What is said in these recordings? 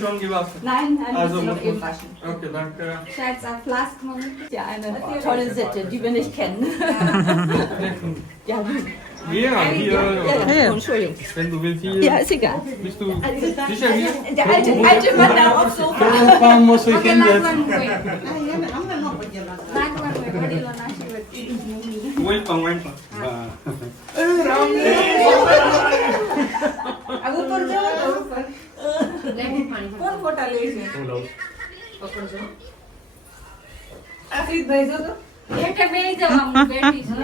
Schon gewaschen? Nein, nein, Also muss muss noch eben man- waschen. Okay, danke. Schatz, ein Flask, ja, eine tolle Sitte, die wir nicht kennen. Ja, Wir, hier. ja, Entschuldigung. Wenn du willst, hier. Ja, ist egal. Bist du sicher hier? Der alte Mann da auf Sofa. Fahren muss ich Okay, hinsetzen. Welcome, welcome. કોણ ફોટા લે છે આશિષભાઈ જો તો એટલે બેહી જાઓ, આમ બેઠી છે.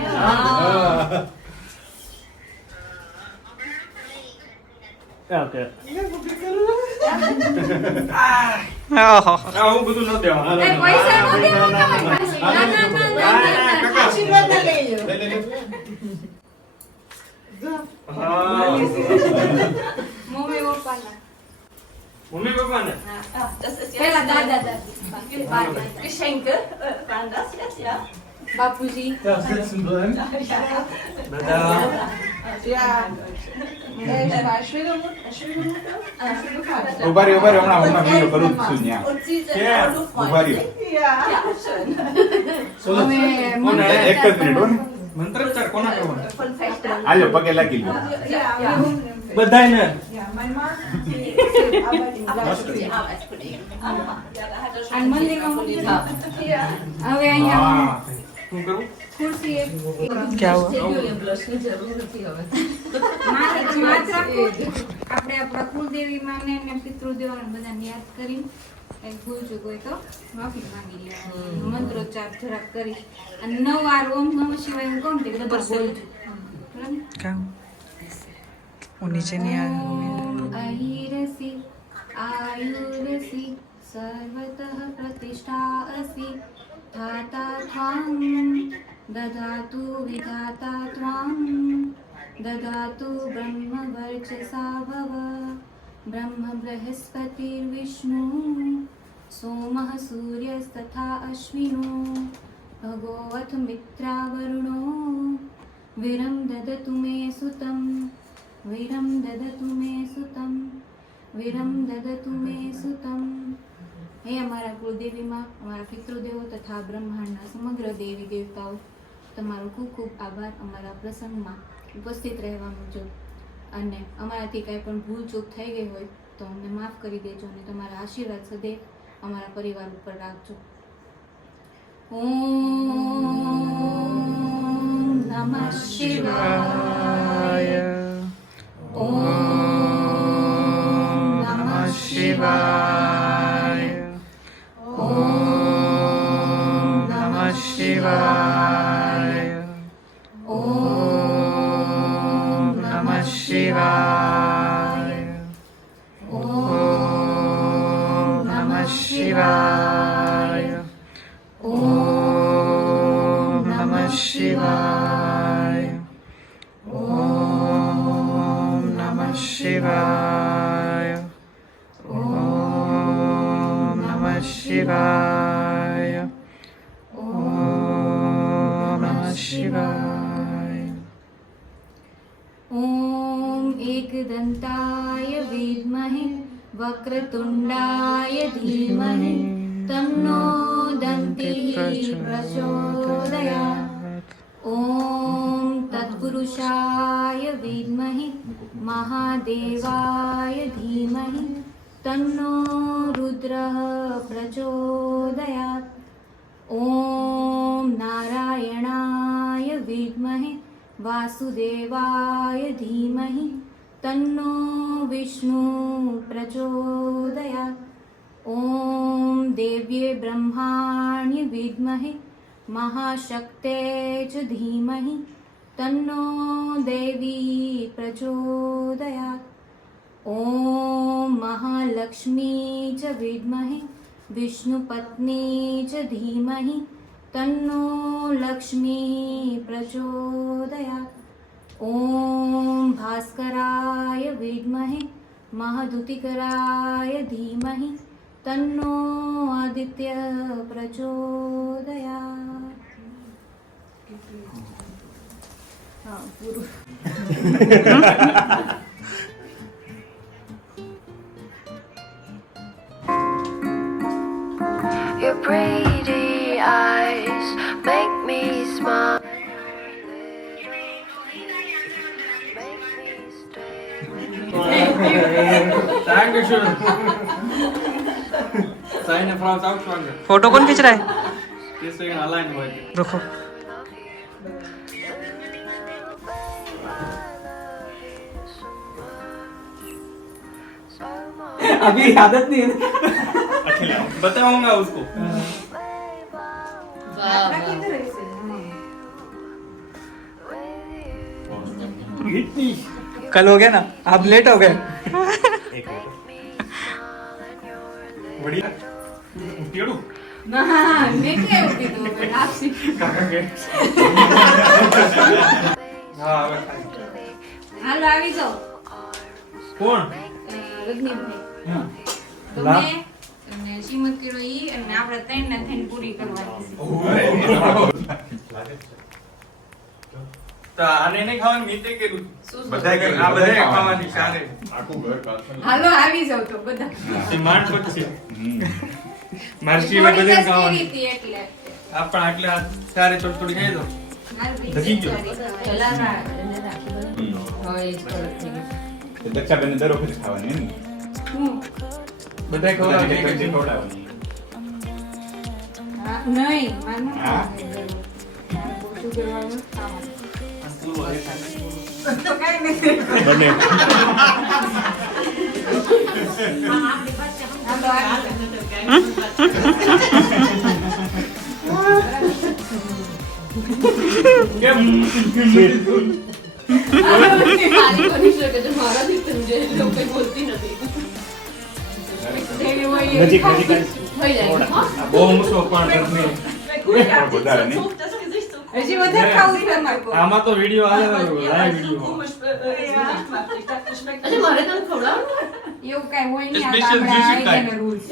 Okay. ઓહો આવું બધું ન દેવાનું. એ પૈસા નો દેવાના હોય પાછી. ના, ના, ના, ના, ના. આશીર્વાદ ના લઈ લો હા. મમ્મી પપ્પાના. મમ્મી પપ્પાને? Das ist પેલા jetzt દાદા દાદી. Geschenke waren das jetzt, ja? બાપુજી. Ja, sitzen bleiben. Dada. Ja. Schwiegermutter? Schwiegervater. ઉભા રહ્યો હમણાં વિડીયો કરું જ છું ત્યાં Und sie sind Ja. auch so ઉભા રહ્યો freundlich. Ja, schön. હવે કોને? એક જ મિનિટ હો ને મંત્રોચ્ચાર કોના કરવાના? Von Fechter. હાલો પગે લાગી લો Ja, ja. બધાયને. Ja, mein Mann, die arbeitet im Glas. Die Arbeitskollegen. Ja, da hat er schon An મંદિરમાં viel મૂકી gehabt. Ja. હવે અહીંયા હા. શું કરું? ખુરશી એક કેવું માત્ર આપણે આપણા કુળદેવી માને અને પિતૃદેવોને બધાને યાદ કરી એક ભૂલ ચૂક હોય તો માફી માંગી લેવાની મંત્રોચ્ચાર જરાક કરી અને 9 વાર ઓમ નમઃ શિવાય એમ કોણ તે બધા બોલજો બરાબર? કેવું હું નીચે નહીં આવ્યો ઓમ અહિરસि આયુરસि સર્વતઃ પ્રતિષ્ઠા અસि धाता त्वां ददातु विधाता त्वां ददातु ब्रह्मवर्चसा भव ब्रह्म बृहस्पतिर्विष्णु सोमः सूर्यस्तथा अश्विनो भगोऽथ मित्रा वरुणो वीरं ददतु मे सुतं वीरं ददतु मे सुतं वीरं ददतु मे सुतं હે અમારા કુળદેવીમાં અમારા પિતૃદેવો તથા બ્રહ્માંડના સમગ્ર દેવી દેવતાઓ તમારો ખૂબ ખૂબ આભાર અમારા પ્રસંગમાં ઉપસ્થિત રહેવા મુજબ અને અમારાથી કાંઈ પણ ભૂલ ચૂક થઈ ગઈ હોય તો અમને માફ કરી દેજો અને તમારા આશીર્વાદ સદૈવ અમારા પરિવાર ઉપર રાખજો. ઓમ નમઃ શિવાય. ઓમ નમઃ શિવાય. ઓમ નમઃ શિવાય. ઓમ નમઃ શિવાય. ઓમ નમઃ શિવાય. ઓમ નમઃ શિવાય. ઓમ નમઃ શિવાય. ઓમ નમઃ શિવાય. ઓમ નમઃ શિવાય. ઓમ एकदन्ताय विद्महे वक्रतुण्डाय धीमहि तन्नो दन्तिः प्रचोदयात्. ॐ तत्पुरुषाय विद्महे महादेवाय धीमहि तन्नो रुद्रः प्रचोदयात्. ॐ नारायणाय विद्महे वासुदेवाय धीमहि तन्नो विष्णु प्रचोदयात्. ॐ देव्ये ब्रह्माण्य विद्महे महाशक्ते च धीमहि तन्नो देवी प्रचोदयात्. ॐ महालक्ष्मी च विद्महे विष्णुपत्नी च धीमहि तन्नो लक्ष्मी प्रचोदयात्. ॐ भास्कराय विद्महे महादुतिकराय धीमहि तन्नो आदित्य प्रचोदयात्. हाँ, पूરું. Your pretty eyes make me smile. Dankeschön. Seine Frau ist auch schwanger. Photo कौन खींच रहा है? Deswegen alleine heute. रुको. अभी आदत नहीं है. बताऊंगा उसको. इतनी. कल हो गया ना, आप लेट हो गए. बढ़िया. टेड़ू. ના મેં કેવું કીધું હવે લાપસી કાકા કે. હા હવે ખાઈ. હાલો આવી જાઓ કોણ? રજનીભાઈ હા. તમે અને શ્રીમત કિલો ઈ અને આપણે ત્રણ ને થઈને પૂરી કરવાની તો આને નહીં ખાવાનું મીતે કેલું. બધાય કે આ બધાય ખાવાની ચાલે. આખું ઘર પાછળ. હાલો આવી જાઓ તો બધા તે માંડ પછી. મારી થોડી સિવાય બધાય દસ ખાવાનું. કરી હતી એટલે આપણ આટલે આ ચારે થોડી થોડી ખાઈ દો. ધગી ગયો. દક્ષાબેનને દર વખતે ખાવાની એમ ને? બધાય બધાને ખાવાનું. કંઈક કંઈક ખવડાવવાની. નહીં માનો હા. શું કરવાનું ખાવાનું બંને. તો કઈ નથી હાલો આવી જાઓ કેમ? જેવી હોય એવી નજીક ખાઓ. નજીક આ બહુ ઊંચો પણ ઘરની. વધારે નહીં. હજી વધારે ખાવું છે અમારે કોઈ. આમાં તો વિડિયો આવે લાઈવ વિડિયો. એવું કઈ હોય નહીં આ Special આપણા music type. આઈડિયાનો rules.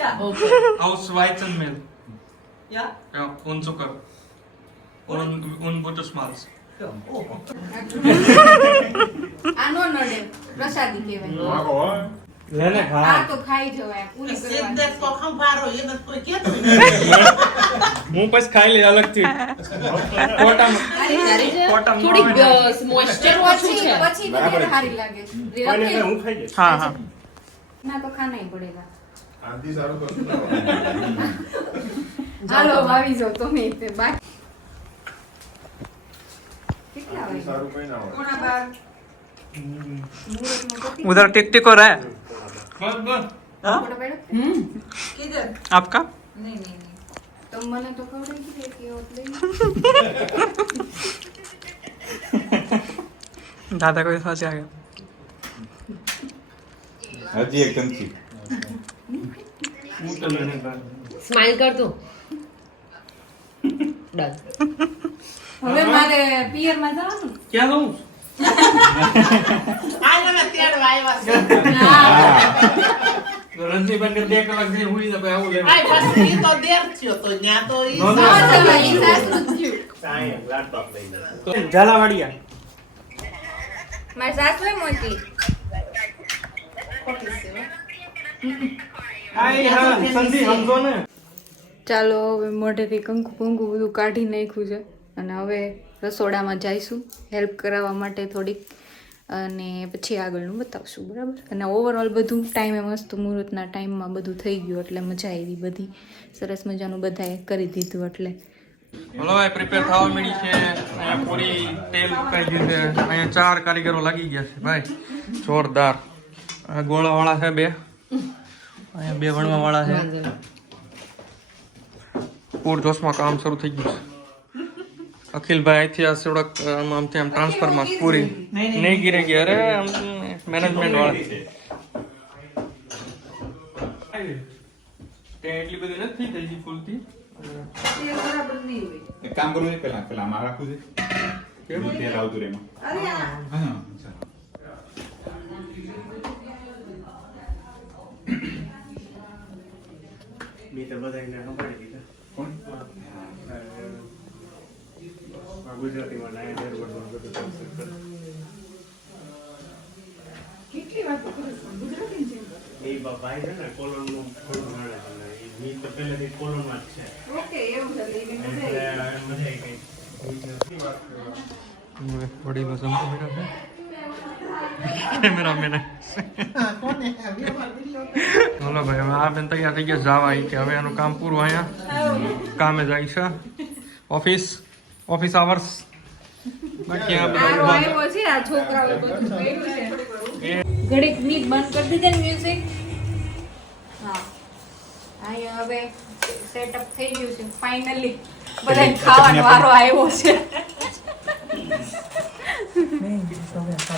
Aus Weizenmehl. Ja, und Zucker. Und Butterschmalz. આ નો નડે પ્રસાદી કહેવાય લેને આ તો ખાઈ જવાય પૂરી કરવાની હું પછી ખાઈ લે અલગથી. કોટામાં મોઇસ્ચર પછી પછી બરાબર તો છે. સારી લાગે हाँ हाँ. ના તો ખાના ही पड़ेगा આંધી સારું કશું ના હાલો આવી જાઓ તમે તે બાકી કેટલા વાગે સારું કઈ ના હોય. કોના બાર મુહૂર્તમાં કેટલી उधर टिक टिक हो रहा है. બસ બસ. ફોટો પાડ્યો? आपका? નહીં નહીં નહીં તો મને તો ખવડાવી દીધી કે ઓટ લઈ दादा को विश्वास आ गया. હજી એક ચમચી. હું તો લેને બસ. સ્માઈલ કર તું ડન હવે મારે પિયરમાં જવાનું ક્યાં જવું? રણજીભાઈ કે 2 કલાક જઈને હુઈ જાય આવું લેવું. ઝાલાવાડિયા. મારી સાસુ મોકલી આય હા સંજી સમજો ને. ચાલો હવે મોઢેથી કંકુ કંકુ બધું કાઢી નાખ્યું છે અને હવે રસોડામાં જઈશું હેલ્પ કરાવવા માટે થોડીક અને પછી આગળનું બતાવશું બરાબર. અને ઓવરઓલ બધું ટાઈમે મસ્ત મુહૂર્તના ટાઈમમાં બધું થઈ ગયું એટલે મજા આવી બધી સરસ મજાનું બધાએ કરી દીધું એટલે બોલો ભાઈ પ્રિપેર થવા મળી છે. અહીંયા પૂરી તેલ ઉકાઈ ગયું છે. અહીંયા 4 કારીગરો લાગી ગયા છે ભાઈ જોરદાર. આ ગોળાવાળા છે 2. અહીંયા 2 વણવાવાળા છે. પૂરજોશમાં કામ શરૂ થઈ ગયું છે. અખિલભાઈ અહીંથી આ થોડાક આમથી આમ ટ્રાન્સફરમાં પૂરી નહીં ગીરે ગયા. અરે આમ મેનેજમેન્ટ વાળા એટલી બધી નથી થઈ ગઈ ફૂલથી. એક કામ કરવું છે પેલા આમાં રાખવું છે. કેવું તેલ આવતું રહે એમાં. હા. કોણ? ઓકે એવું છે એટલે મજા આવી. વડીલો જમવા બેઠા છે કેમેરામેન બોલો ભાઈ હવે આ બેન તૈયાર થઈ ગયા જવા કે હવે એનું કામ પૂરું અહીંયા કામે જાય છે ઓફિસ આવર્સ બાકી આ આ બધા રોયવો છે આ છોકરાઓએ બધું કર્યું છે. ઘડીક મિનિટ બંધ કરી દીધે ને મ્યુઝિક. હા અહીંયા હવે સેટઅપ થઈ ગયું છે ફાઇનલી. બધાને ખાવાનો વારો આવ્યો છે.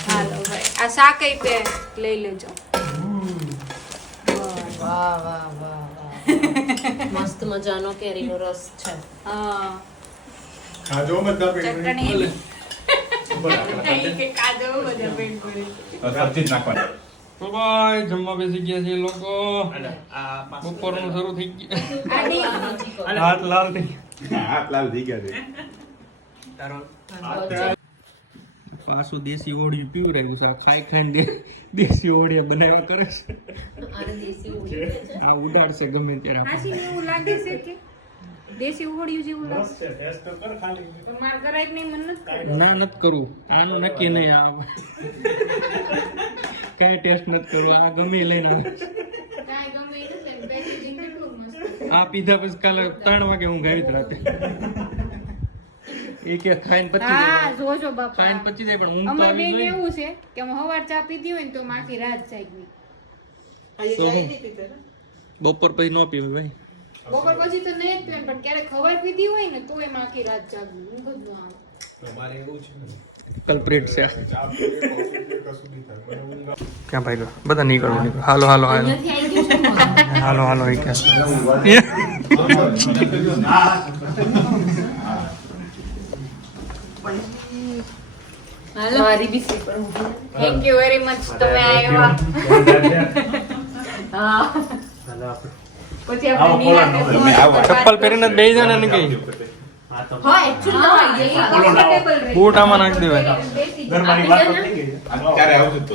હાલો ભાઈ આ શાક પે લઈ લેજો. વાહ વાહ વાહ વાહ મસ્ત મજાનો કેરીનો રસ છે. હા ખાજો બધા પેટ ચટણી કે કાજો બધા પેટ ભરી. સબ્જી જ નાખવાની. તો ભાઈ જમવા બેસી ગયા છે એ લોકો બપોરનું શરૂ થઈ ગયું હાથ લાલ થઈ હાથ લાલ થઈ ગયા છે. પાછું દેશી ઓળિયું પીવું રહ્યું છે ખાઈ ખાઈને દેશી ઓળિયા બનાવ્યા કરે છે આ ઉડાડશે ગમે ત્યારે હાસી એવું લાગે છે કે દેશી ઉહોડિયું જેવું લાગે છે. માર કરાય જ નહીં મન નથી. ના નથી કરવું આનું નક્કી નહીં આ કઈ ટેસ્ટ નથી કરવું આ ગમે એ લઈને આવે કાંઈ ગમે એ નથી પેકેજિંગ કેટલું મસ્ત. આ પીધા પછી કાલે 3 વાગે હું ગાવી રાતે એ કે ખાઈને પછી હા જોજો બાપા ખાઈને પછી જાય પણ ઊંઘ તો અમાર આવી બેન જોઈએ એવું છે કે અમે હવાર ચા પીધી હોય ને તો માખી રાત જાગવી. બપોર પછી ન પીવે ભાઈ બપોર પછી તો નહીં જ પીવાનું પણ ક્યારેક હવાર પીધી હોય ને તોય માખી રાત જાગવી ઊંઘ જ ન આવે. કલ્પ્રિટ છે ક્યાં ભાઈ બધા નીકળો હાલો હાલો હાલો હાલો હાલો એ મારી B sleeper thank you very much તમે આવ્યા. હા પછી આપણે નિરાંતે તમે આવો. ચપ્પલ પહેરીને જ બેસી જાય ને કઈ હા એકચ્યુઅલી કમ્ફર્ટેબલ રહે. બૂટ આમાં નાખી દેવાય બેસી ક્યારે આવજો તો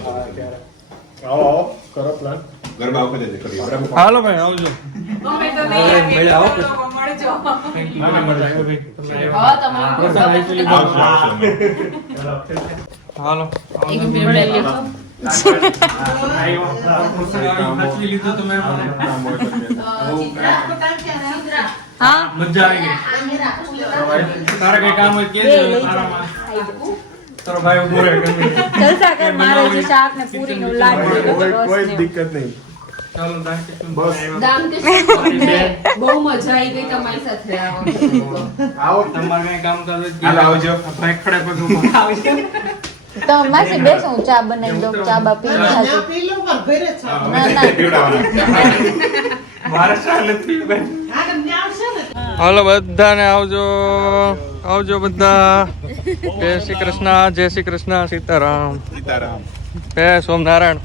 ગરબા વખતે જ કરીએ બરાબર. હાલો ભાઈ આવજો અમે તો નહીં ભાઈ, આવો આવીએ તો મળજો. હા તમારે આવશું, આવશું અમે. હાલો એક મિનિટ લેજો સાચવી લીધું તમે હા મજા આવી ગઈ તારા કઈ કામ હોય કે તારો ભાઈ ઉભો રહે ગમે જલસા કર મારે જે શાક ને પૂરી નું લાડુ કોઈ દિક્કત નહીં. ચાલો દાખલ બસ દામ કે બહુ મજા આવી ગઈ તમારી સાથે આવો તમારે કઈ કામ કાજ હોય હાલો આવજો. ભાઈ ખડે પગ ઉભો તો માસી બેસો હું ચા બનાવી દઉં ચા બા પી ખાજો. ના ના મારે ચાલે નથી ભાઈ હાલો બધાને આવજો આવજો બધા જય શ્રી કૃષ્ણ સીતારામ સીતારામ. જય સોમનારાયણ